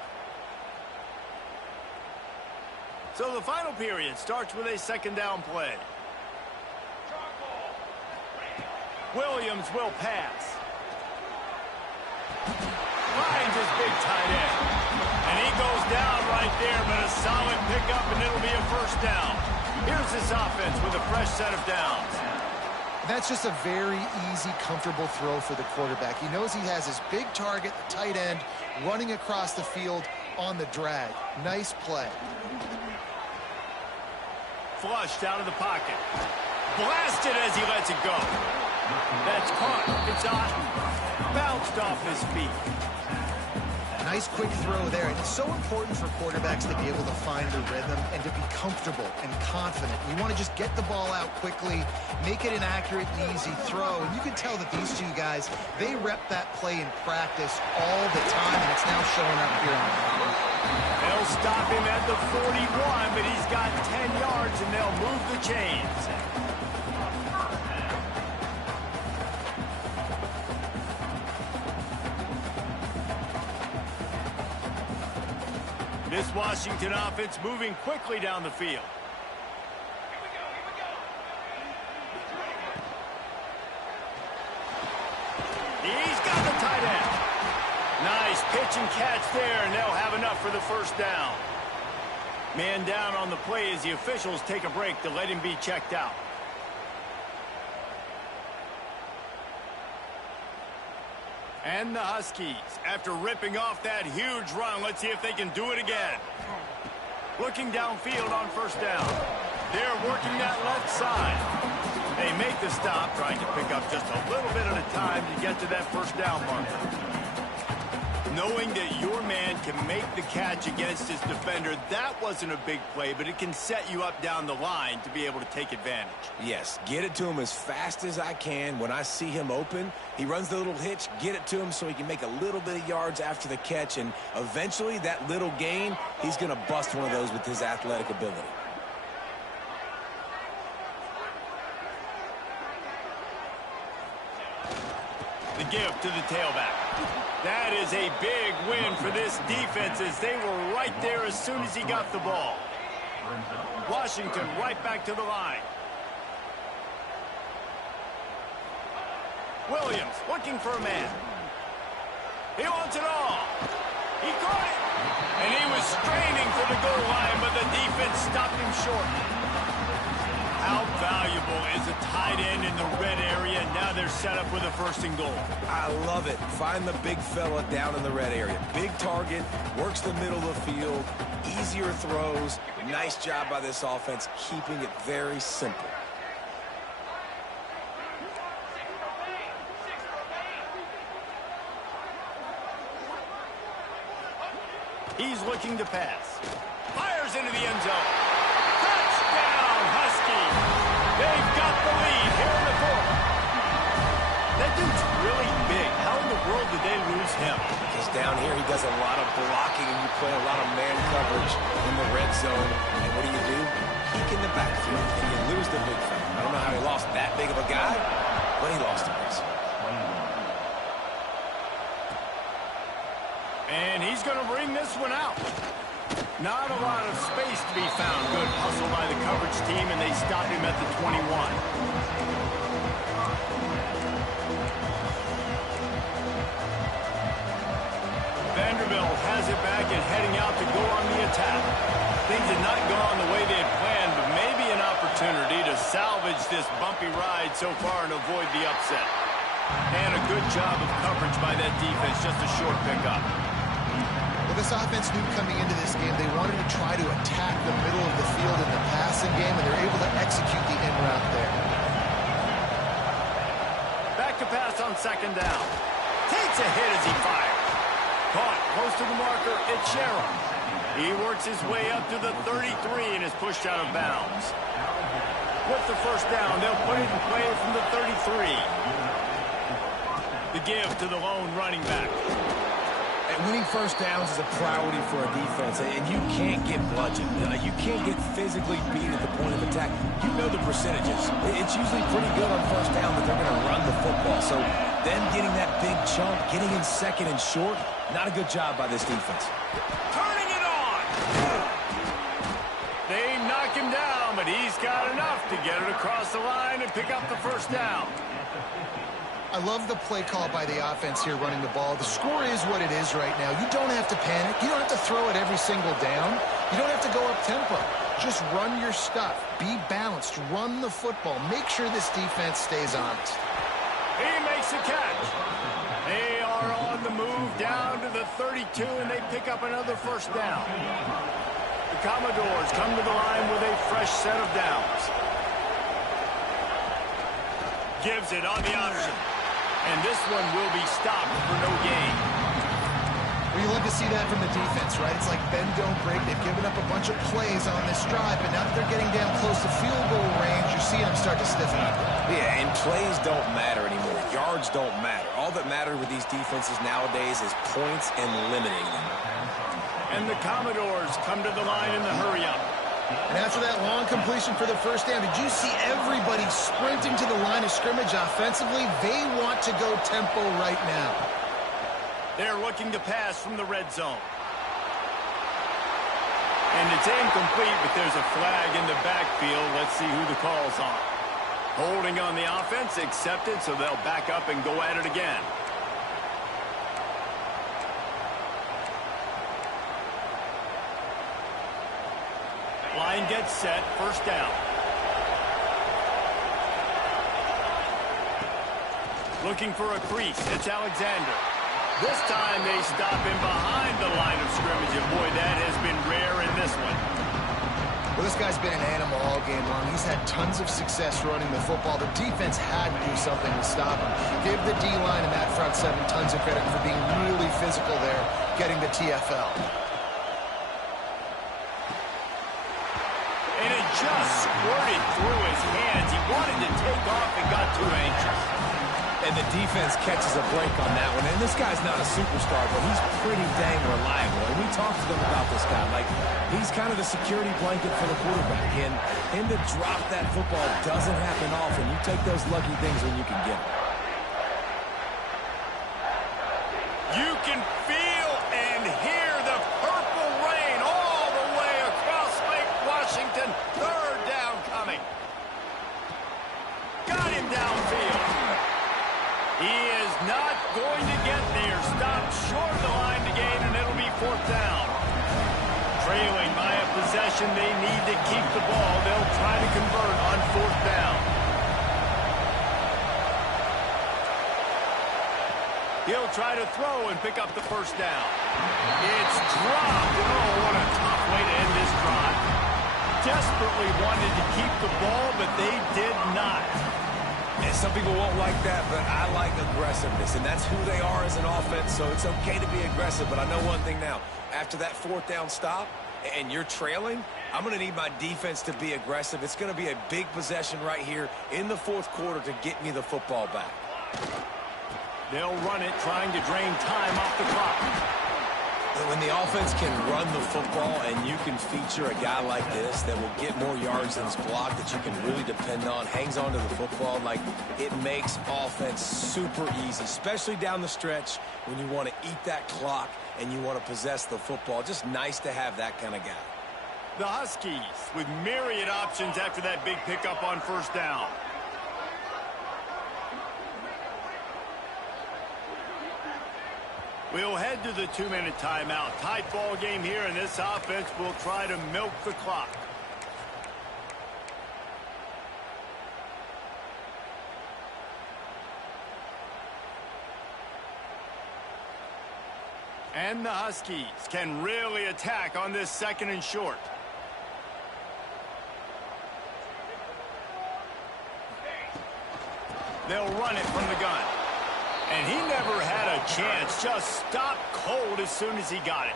So the final period starts with a 2nd down play. Williams will pass. Finds his big tight end. And he goes down right there, but a solid pickup, and it'll be a first down. Here's this offense with a fresh set of downs. That's just a very easy, comfortable throw for the quarterback. He knows he has his big target, the tight end, running across the field on the drag. Nice play. Flushed out of the pocket. Blasted as he lets it go. That's caught. It's on. Bounced off his feet. Nice quick throw there. And it's so important for quarterbacks to be able to find their rhythm and to be comfortable and confident. You want to just get the ball out quickly, make it an accurate and easy throw. And you can tell that these two guys, they rep that play in practice all the time, and it's now showing up here on the field. They'll stop him at the 41, but he's got 10 yards, and they'll move the chains. This Washington offense moving quickly down the field. He's got the tight end. Nice pitch and catch there, and they'll have enough for the first down. Man down on the play as the officials take a break to let him be checked out. And the Huskies, after ripping off that huge run, let's see if they can do it again. Looking downfield on first down. They're working that left side. They make the stop, trying to pick up just a little bit at a time to get to that first down marker. Knowing that your man can make the catch against his defender, that wasn't a big play, but it can set you up down the line to be able to take advantage. Yes, get it to him as fast as I can. When I see him open, he runs the little hitch, get it to him so he can make a little bit of yards after the catch, and eventually that little gain, he's going to bust one of those with his athletic ability. The give to the tailback. That is a big win for this defense as they were right there as soon as he got the ball. Washington right back to the line. Williams looking for a man. He wants it all. He caught it. And he was straining for the goal line, but the defense stopped him short. How valuable is a tight end in the red area? Now they're set up with a 1st and goal. I love it. Find the big fella down in the red area. Big target, works the middle of the field, easier throws. Nice job by this offense, keeping it very simple. He's looking to pass. Fires into the end zone. Touchdown, Husky. They've got the lead here in the 4th. That dude's really big. How in the world did they lose him? Because down here he does a lot of blocking and you play a lot of man coverage in the red zone. And what do? Peek in the backfield and you lose the big fella. I don't know how he lost that big of a guy, but he lost him. And he's going to bring this one out. Not a lot of space to be found. Good hustle by the coverage team, and they stop him at the 21. Vanderbilt has it back and heading out to go on the attack. Things had not gone the way they had planned, but maybe an opportunity to salvage this bumpy ride so far and avoid the upset. And a good job of coverage by that defense, just a short pickup. Well, this offense knew coming into this game they wanted to try to attack the middle of the field in the passing game, and they're able to execute the in route there. Back to pass on 2nd down. Takes a hit as he fires. Caught close to the marker, it's Sherrill. He works his way up to the 33 and is pushed out of bounds. With the 1st down, they'll put it in play from the 33. The give to the lone running back. And winning 1st downs is a priority for a defense, and you can't get bludgeoned. You can't get physically beat at the point of attack. You know the percentages. It's usually pretty good on 1st down that they're going to run the football. So them getting that big chunk, getting in 2nd and short, not a good job by this defense. Turning it on! They knock him down, but he's got enough to get it across the line and pick up the 1st down. I love the play call by the offense here running the ball. The score is what it is right now. You don't have to panic. You don't have to throw it every single down. You don't have to go up tempo. Just run your stuff. Be balanced. Run the football. Make sure this defense stays honest. He makes a catch. They are on the move down to the 32, and they pick up another 1st down. The Commodores come to the line with a fresh set of downs. Gives it on the option. And this one will be stopped for no gain. Well, you love to see that from the defense, right? It's like bend, don't break. They've given up a bunch of plays on this drive, but now that they're getting down close to field goal range, you're seeing them start to stiffen up. Yeah, and plays don't matter anymore. Yards don't matter. All that matters with these defenses nowadays is points and limiting them. And the Commodores come to the line in the hurry-up. And after that long completion for the 1st down, did you see everybody sprinting to the line of scrimmage offensively? They want to go tempo right now. They're looking to pass from the red zone. And it's incomplete, but there's a flag in the backfield. Let's see who the call's on. Holding on the offense, accepted, so they'll back up and go at it again. Line gets set, 1st down. Looking for a crease, it's Alexander. This time they stop him behind the line of scrimmage, and boy, that has been rare in this one. Well, this guy's been an animal all game long. He's had tons of success running the football. The defense had to do something to stop him. Give the D-line and that front seven tons of credit for being really physical there, getting the TFL. And it just squirted through his hands. He wanted to take off and got too anxious. And the defense catches a break on that one. And this guy's not a superstar, but he's pretty dang reliable. And we talked to them about this guy. Like, he's kind of the security blanket for the quarterback. And him to drop that football doesn't happen often. You take those lucky things when you can get them. You can feel and hear the purple rain all the way across Lake Washington. Third down coming. Got him downfield. He is not going to get there. Stopped short of the line to gain, and it'll be fourth down. Trailing by a possession, they need to keep the ball. They'll try to convert on fourth down. He'll try to throw and pick up the first down. It's dropped. Oh, what a tough way to end this drive. Desperately wanted to keep the ball, but they did not. And some people won't like that, but I like aggressiveness, and that's who they are as an offense, so it's okay to be aggressive. But I know one thing now. After that fourth down stop and you're trailing, I'm going to need my defense to be aggressive. It's going to be a big possession right here in the fourth quarter to get me the football back. They'll run it, trying to drain time off the clock. When the offense can run the football and you can feature a guy like this that will get more yards than his block, that you can really depend on, hangs on to the football, like, it makes offense super easy, especially down the stretch when you want to eat that clock and you want to possess the football. Just nice to have that kind of guy. The Huskies with myriad options after that big pickup on first down. We'll head to the 2-minute timeout. Tight ball game here, and this offense will try to milk the clock. And the Huskies can really attack on this second and short. They'll run it from the gun. And he never had a chance. Just stopped cold as soon as he got it.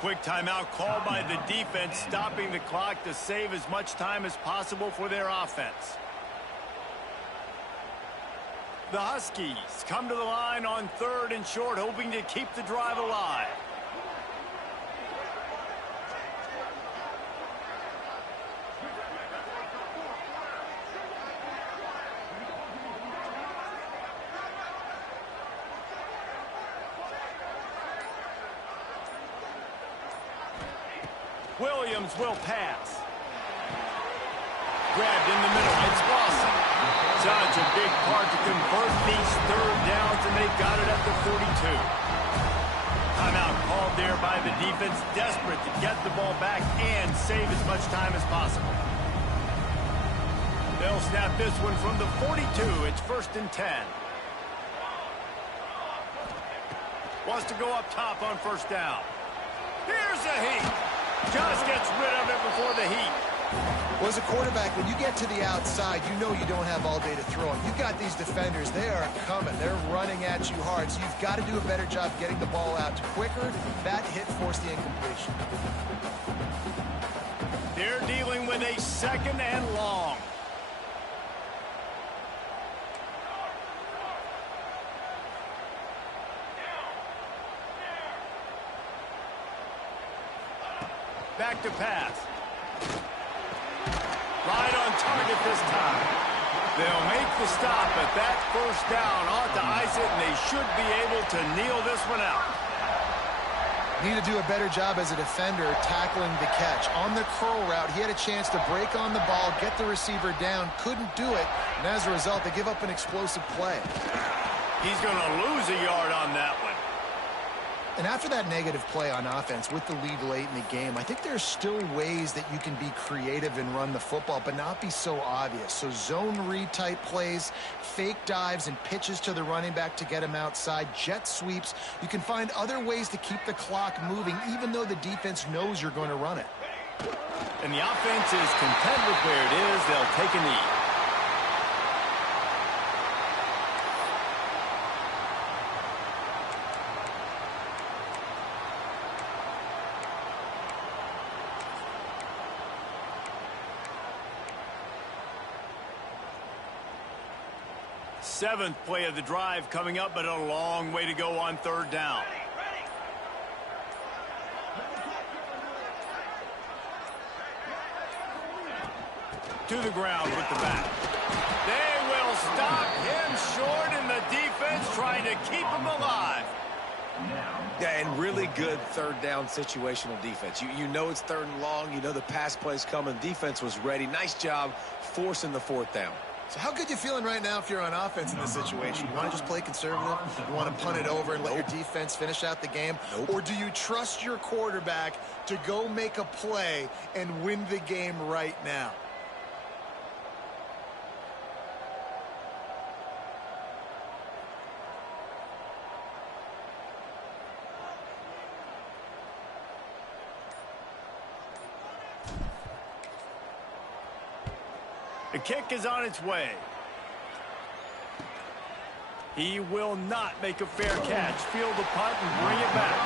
Quick timeout called by the defense, stopping the clock to save as much time as possible for their offense. The Huskies come to the line on third and short, hoping to keep the drive alive. Williams will pass. Grabbed in the middle. It's Lawson. Such a big part to convert these third downs, and they've got it at the 42. Timeout called there by the defense, desperate to get the ball back and save as much time as possible. They'll snap this one from the 42. It's 1st and 10. Wants to go up top on first down. Here's the heat. Just gets rid of it before the heat. Well, as a quarterback, when you get to the outside, you know you don't have all day to throw it. You've got these defenders. They are coming. They're running at you hard. So you've got to do a better job getting the ball out quicker. That hit forced the incompletion. They're dealing with a second and long. Back to pass. Right on target this time. They'll make the stop, but that first down ought to ice it, and they should be able to kneel this one out. Need to do a better job as a defender tackling the catch. On the curl route, he had a chance to break on the ball, get the receiver down, couldn't do it, and as a result, they give up an explosive play. He's going to lose a yard on that one. And after that negative play on offense with the lead late in the game, I think there's still ways that you can be creative and run the football, but not be so obvious. So zone read type plays, fake dives and pitches to the running back to get him outside, jet sweeps. You can find other ways to keep the clock moving, even though the defense knows you're going to run it. And the offense is content with where it is. They'll take a knee. Seventh play of the drive coming up, but a long way to go on third down. To the ground with the bat. They will stop him short, and the defense trying to keep him alive. Yeah, and really good third down situational defense. You know it's third and long. You know the pass play's coming. Defense was ready. Nice job forcing the fourth down. So how good you feeling right now if you're on offense in this situation? You want to just play conservative? You want to punt it over and let your defense finish out the game? Or do you trust your quarterback to go make a play and win the game right now? The kick is on its way. He will not make a fair catch. Field the punt and bring it back.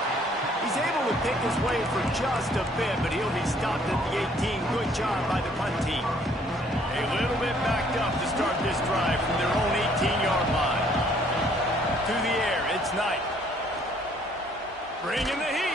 He's able to pick his way for just a bit, but he'll be stopped at the 18. Good job by the punt team. A little bit backed up to start this drive from their own 18-yard line. To the air, it's Knight. Bringing the heat.